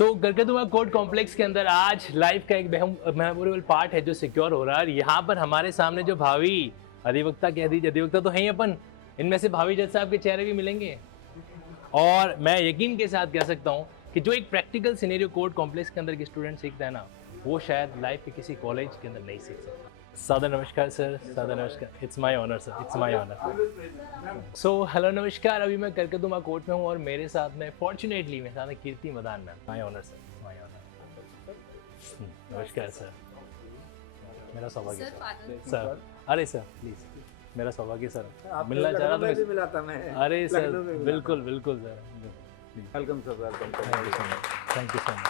गरगदुआ court complex के अंदर आज लाइफ का एक मेमोरेबल पार्ट है जो सिक्योर हो रहा है। और यहाँ पर हमारे सामने जो भावी अधिवक्ता कह दीजिए, अधिवक्ता तो हैं ही अपन, इनमें से भावी जज साहब के चेहरे भी मिलेंगे। और मैं यकीन के साथ कह सकता हूँ कि जो एक प्रैक्टिकल सिनेरियो कोर्ट कॉम्प्लेक्स के अंदर के स्टूडेंट सीखता है ना, वो शायद लाइफ के किसी कॉलेज के अंदर नहीं सीख सकता। सादर नमस्कार सर, सादर नमस्कार। It's my honour sir, it's my honour. So hello नमस्कार। अभी मैं गरगदुआ कोर्ट में हूँ और मेरे साथ में फॉर्चुनेटली मेरे साथ में Kirti Madan ma'am. My honour sir, my honour. नमस्कार सर, मेरा सौभाग्य सर। अरे सर प्लीज, मेरा सौभाग्य सर, मिलना चाह रहा था। मिला था मैं। अरे सर बिल्कुल बिल्कुल sir, welcome sir, welcome. Thank you so much.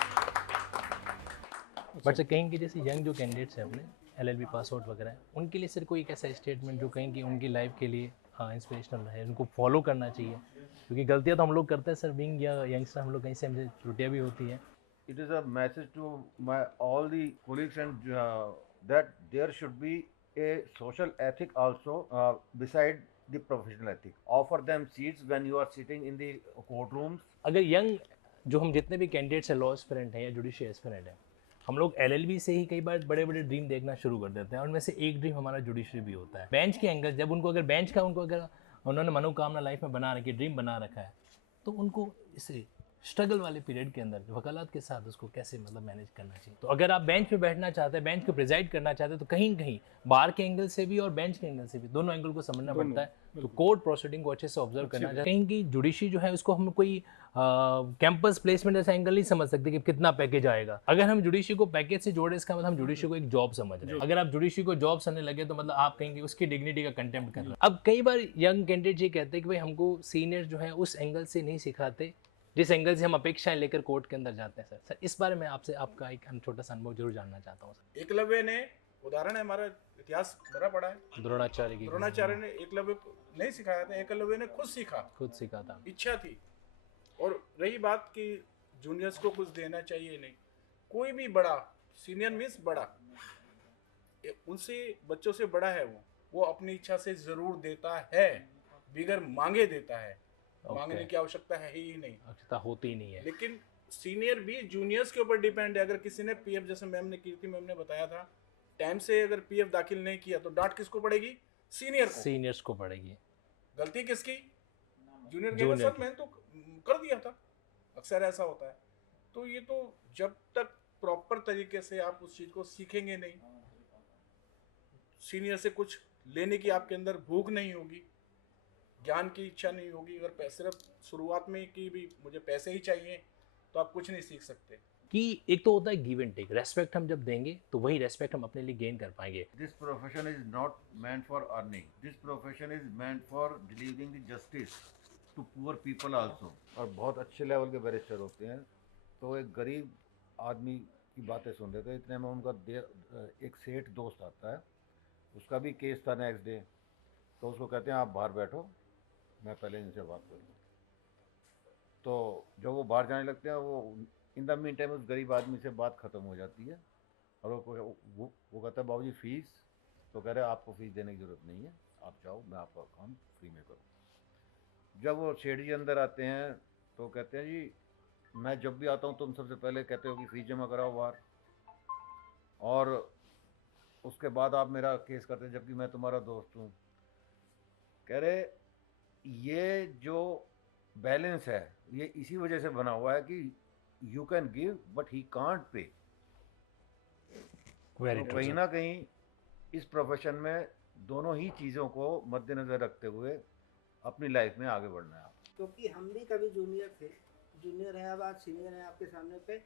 But sir कहीं कि जैसे यंग जो कैंडिडेट्स हैं अपने LLB पास आउट वगैरह, उनके लिए सर कोई एक ऐसा स्टेटमेंट जो कहीं कि उनकी लाइफ के लिए इंस्पिरेशनल है, उनको फॉलो करना चाहिए? क्योंकि गलतियां तो हम लोग करते हैं सर, बीइंग यंगस्टर हम लोग कहीं से हमसे त्रुटियां भी होती हैं। It is a message to my all the colleagues and that there should be a social ethic also beside the professional ethic. Offer them seats when you are sitting in the courtrooms. अगर young जो हम जितने भी candidates हैं, law aspirant हैं या judicial aspirant हैं, हम लोग LLB से ही कई बार बड़े बड़े ड्रीम देखना शुरू कर देते हैं। और उनमें से एक ड्रीम हमारा जुडिशरी भी होता है। बेंच के एंगल जब उनको अगर बेंच का उनको अगर उन्होंने मनोकामना लाइफ में बना रखी, ड्रीम बना रखा है, तो उनको इसे स्ट्रगल वाले पीरियड के अंदर वकालत के साथ उसको कैसे मतलब मैनेज करना चाहिए। तो अगर आप बेंच पे बैठना चाहते हैं, बेंच को प्रिजाइड करना चाहते हैं, तो कहीं कहीं बार के एंगल से भी और बेंच के एंगल से भी दोनों एंगल को समझना पड़ता है। तो कोर्ट प्रोसीडिंग को अच्छे से ऑब्जर्व करना चाहिए। कहीं की जुडिशरी जो है उसको हम कोई कैंपस प्लेसमेंट जैसा एंगल नहीं समझ सकते कि कितना पैकेज आएगा। अगर हम जुडिशरी को पैकेज से जोड़े, इसका मतलब हम जुडिशरी को एक जॉब समझ रहे हैं। अगर आप जुडिशरी को जॉब समझने लगे तो मतलब आप कहेंगे उसकी डिग्निटी का कंटेम्प्ट कर रहे हैं। अब कई बार यंग कैंडिडेट ये कहते हैं कि भाई हमको सीनियर जो है उस एंगल से नहीं सिखाते जिस एंगल से हम अपेक्षाएं लेकर कोर्ट के अंदर जाते हैं। सर इस बारे में आपसे आपका एक छोटा सा अनुभव जरूर जानना चाहता हूँ सर। एकलव्य ने, उदाहरण है, हमारा इतिहास भरा पड़ा है, द्रोणाचार्य ने एकलव्य को नहीं सिखाया था, एकलव्य ने खुद सीखा था, इच्छा थी। और रही बात कि जूनियर्स को कुछ देना चाहिए, नहीं, कोई भी बड़ा, सीनियर मीन्स बड़ा, उनसे बच्चों से बड़ा है, वो अपनी इच्छा से जरूर देता है, बिगर मांगे देता है। मांगने की आवश्यकता है ही नहीं, आवश्यकता होती ही नहीं है। लेकिन सीनियर भी जूनियर्स के ऊपर डिपेंड है। अगर किसी ने PF, जैसे कीर्ति मैम ने बताया था, टाइम से अगर PF दाखिल नहीं किया तो डांट किसको पड़ेगी? सीनियर्स को पड़ेगी। गलती किसकी? जूनियर के साथ मैंने तो कर दिया था, अक्सर ऐसा होता है। तो ये तो जब तक प्रॉपर तरीके से आप उस चीज को सीखेंगे नहीं, सीनियर से कुछ लेने की आपके अंदर भूख नहीं होगी, ज्ञान की इच्छा नहीं होगी, अगर सिर्फ शुरुआत में कि भी मुझे पैसे ही चाहिए, तो आप कुछ नहीं सीख सकते। कि एक तो होता है गिव एंड टेक, रेस्पेक्ट हम जब देंगे तो वही रेस्पेक्ट हम अपने लिए गेन कर पाएंगे। This profession is not meant for earning. This profession is meant for delivering the justice to poor people also. और बहुत अच्छे लेवल के बैरिस्टर होते हैं, तो एक गरीब आदमी की बातें सुन रहे थे, इतने में उनका एक सेठ दोस्त आता है, उसका भी केस था नेक्स्ट डे, तो उसको कहते हैं आप बाहर बैठो, मैं पहले इनसे बात करूँ। तो जब वो बाहर जाने लगते हैं, वो इन द मीन टाइम उस गरीब आदमी से बात ख़त्म हो जाती है और वो कहता है बाबूजी फ़ीस, तो कह रहे आपको फ़ीस देने की ज़रूरत नहीं है, आप जाओ, मैं आपका काम फ्री में करूँ। जब वो सेठ जी अंदर आते हैं तो कहते हैं जी मैं जब भी आता हूँ तुम सबसे पहले कहते हो कि फ़ीस जमा कराओ बाहर, और उसके बाद आप मेरा केस करते हैं जबकि मैं तुम्हारा दोस्त हूँ। कह रहे ये जो बैलेंस है ये इसी वजह से बना हुआ है कि you can give but he can't pay. तो कहीं ना कहीं इस प्रोफेशन में दोनों ही चीज़ों को मद्देनज़र रखते हुए अपनी लाइफ में आगे बढ़ना है। क्योंकि हम भी कभी जूनियर थे, जूनियर है, अब आज सीनियर है आपके सामने पे।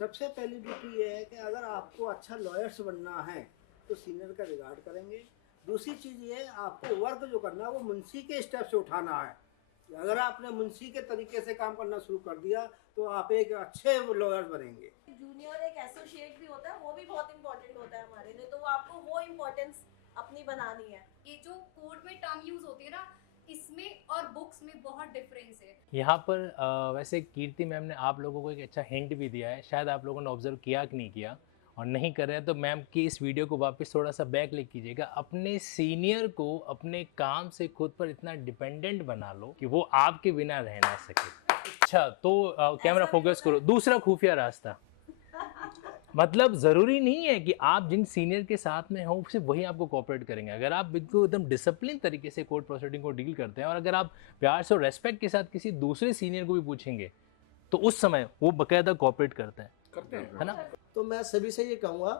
सबसे पहली ड्यूटी ये है कि अगर आपको अच्छा लॉयर्स बनना है तो सीनियर का रिगार्ड करेंगे। दूसरी चीज़ ये है आपको वर्क जो करना है वो मुंशी के स्टेप से उठाना है। अगर आपने मुंशी के तरीके से काम करना शुरू कर दिया तो आप एक अच्छे लॉयर बनेंगे। जूनियर एक एसोसिएट भी होता है, वो भी बहुत इंपॉर्टेंट होता है हमारे लिए, तो वो आपको वो इम्पोर्टेंस अपनी बनानी है। ये जो कोर्ट में टर्म यूज होती है ना, इसमें और बुक्स में बहुत डिफरेंस है। यहाँ पर वैसे कीर्ति मैम ने आप लोगों को एक अच्छा हिंट भी दिया है, शायद आप लोगों ने ऑब्जर्व किया कि नहीं किया, और नहीं कर रहे हैं तो मैम की इस वीडियो को वापस थोड़ा सा बैक क्लिक कीजिएगा। अपने सीनियर को अपने काम से खुद पर इतना डिपेंडेंट बना लो कि वो आपके बिना रह ना सके। अच्छा तो कैमरा ऐसा भी फोकस होता करो, दूसरा खुफिया रास्ता। मतलब ज़रूरी नहीं है कि आप जिन सीनियर के साथ में हो सिर्फ वही आपको कोऑपरेट करेंगे। अगर आप बिल्कुल एकदम डिसिप्लिन तरीके से कोर्ट प्रोसीडिंग को डील करते हैं और अगर आप प्यार से और रेस्पेक्ट के साथ किसी दूसरे सीनियर को भी पूछेंगे तो उस समय वो बकायदा कोऑपरेट करते हैं, है ना? तो मैं सभी से ये कहूँगा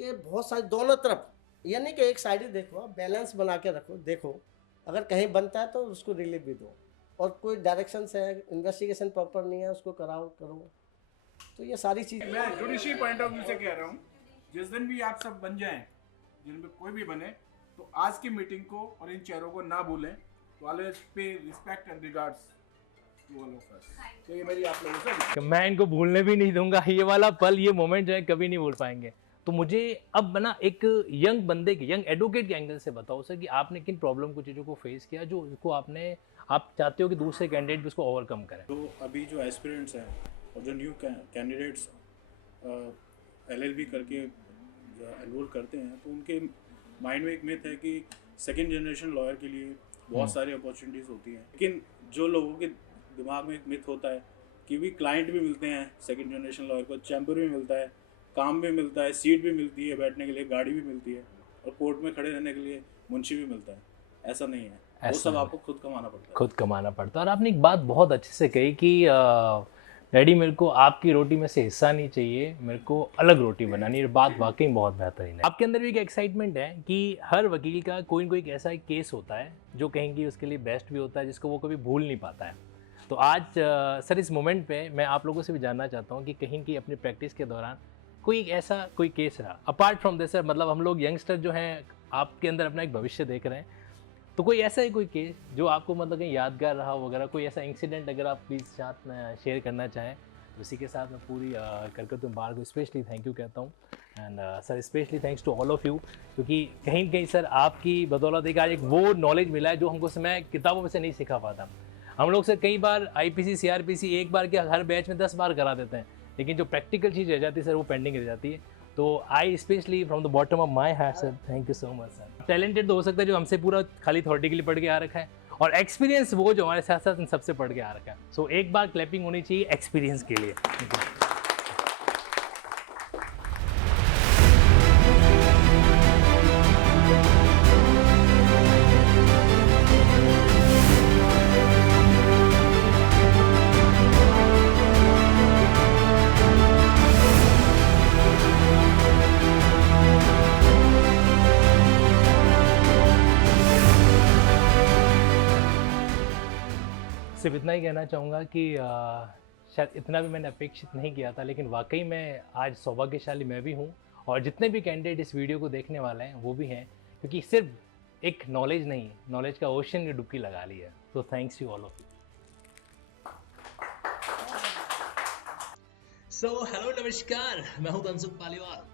कि बहुत सारे दोनों तरफ, यानी कि एक साइड ही देखो, बैलेंस बना के रखो। देखो अगर कहीं बनता है तो उसको रिलीफ भी दो, और कोई डायरेक्शन है, इन्वेस्टिगेशन प्रॉपर नहीं है उसको करो। तो ये सारी चीज़ मैं जुडिशरी पॉइंट ऑफ व्यू से कह रहा हूँ, जिस दिन भी आप सब बन जाएं, जिनमें कोई भी बने, तो आज की मीटिंग को और इन चेहरों को ना भूलें। तो always pay respect and regards to all of us. तो ये मेरी आप लोगों से मैं इनको भूलने भी नहीं दूंगा। ये वाला पल, ये मोमेंट जो है कभी नहीं भूल पाएंगे। तो मुझे अब ना एक यंग बंदे के, यंग एडवोकेट के एंगल से बताओ सर कि आपने किन प्रॉब्लम को, चीज़ों को फेस किया जो उसको आप चाहते हो कि दूसरे कैंडिडेट भी उसको ओवरकम करें। तो अभी जो एस्पिरेंट्स हैं और जो न्यू कैंडिडेट्स LLB करके एनरोल करते हैं, तो उनके माइंड में एक मिथ है कि सेकंड जनरेशन लॉयर के लिए बहुत सारी अपॉर्चुनिटीज़ होती हैं। लेकिन जो लोगों के दिमाग में एक मिथ होता है कि भी क्लाइंट भी मिलते हैं सेकंड जनरेशन लॉयर को, चैम्बर भी मिलता है, काम भी मिलता है, सीट भी मिलती है बैठने के लिए, गाड़ी भी मिलती है, और कोर्ट में खड़े रहने के लिए मुंशी भी मिलता है। ऐसा नहीं है, वो सब आपको खुद कमाना पड़ता है। खुद कमाना पड़ता है। और आपने एक बात बहुत अच्छे से कही कि डैडी मेरे को आपकी रोटी में से हिस्सा नहीं चाहिए, मेरे को अलग रोटी बनानी है। बात वाकई बहुत बेहतरीन है। आपके अंदर भी एक एक्साइटमेंट है कि हर वकील का कोई ना कोई एक ऐसा एक केस होता है जो कहेंगे उसके लिए बेस्ट भी होता है, जिसको वो कभी भूल नहीं पाता है। तो आज सर इस मोमेंट पे मैं आप लोगों से भी जानना चाहता हूँ कि कहीं की अपनी प्रैक्टिस के दौरान कोई एक ऐसा कोई केस रहा अपार्ट फ्रॉम दिस सर, मतलब हम लोग यंगस्टर जो हैं आपके अंदर अपना एक भविष्य देख रहे हैं, तो कोई ऐसा ही कोई केस जो आपको मतलब कहीं यादगार रहा वगैरह, कोई ऐसा इंसिडेंट अगर आप प्लीज़ साथ में शेयर करना चाहें। तो उसी के साथ मैं पूरी करकतुम बार को स्पेशली थैंक यू कहता हूँ। And sir specially thanks to all of you, क्योंकि कहीं न कहीं सर आपकी बदौलत एक आज एक वो नॉलेज मिला है जो हमको मैं किताबों में से नहीं सिखा पाता। हम लोग सर कई बार IPC CRPC एक बार क्या हर बैच में 10 बार करा देते हैं, लेकिन जो प्रैक्टिकल चीज़ रह जाती है सर वो पेंडिंग रह जाती है। तो I specially from the bottom of my heart sir thank you so much sir. Talented तो हो सकता है जो हमसे पूरा खाली थ्योरेटिकली पढ़ के आ रखा है, और एक्सपीरियंस वो जो हमारे साथ साथ इन सबसे पढ़ के आ रखा है। सो एक बार क्लैपिंग होनी चाहिए एक्सपीरियंस के लिए। सिर्फ इतना ही कहना चाहूँगा कि शायद इतना भी मैंने अपेक्षित नहीं किया था, लेकिन वाकई में आज सौभाग्यशाली मैं भी हूँ और जितने भी कैंडिडेट इस वीडियो को देखने वाले हैं वो भी हैं, क्योंकि सिर्फ एक नॉलेज नहीं, नॉलेज का ओशन में डुबकी लगा ली है। तो thanks you all of you. So hello नमस्कार, मैं हूं तनसुख पालीवाल।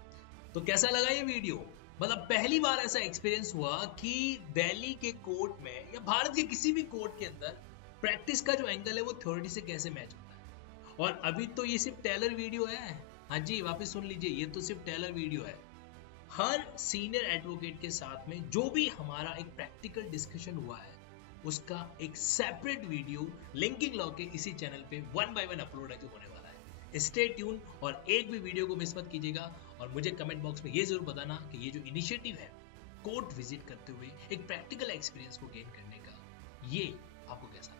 तो कैसा लगा ये वीडियो? मतलब पहली बार ऐसा एक्सपीरियंस हुआ कि दिल्ली के कोर्ट में या भारत के किसी भी कोर्ट के अंदर प्रैक्टिस का जो एंगल है वो थ्योरी से कैसे मैच होता है। और अभी तो ये सिर्फ टेलर वीडियो है। हाँ जी, वापस सुन लीजिए, ये तो सिर्फ टेलर वीडियो है। हर सीनियर एडवोकेट के साथ में जो भी हमारा एक प्रैक्टिकल डिस्कशन हुआ है उसका एक सेपरेट वीडियो लिंकिंग लॉ के इसी चैनल पे 1 by 1 अपलोड है जो होने वाला है। स्टे ट्यून और एक भी वीडियो को मिस मत कीजिएगा। और मुझे कमेंट बॉक्स में ये जरूर बताना कि ये जो इनिशिएटिव है कोर्ट विजिट करते हुए एक प्रैक्टिकल एक्सपीरियंस को गेन करने का, ये आपको कैसा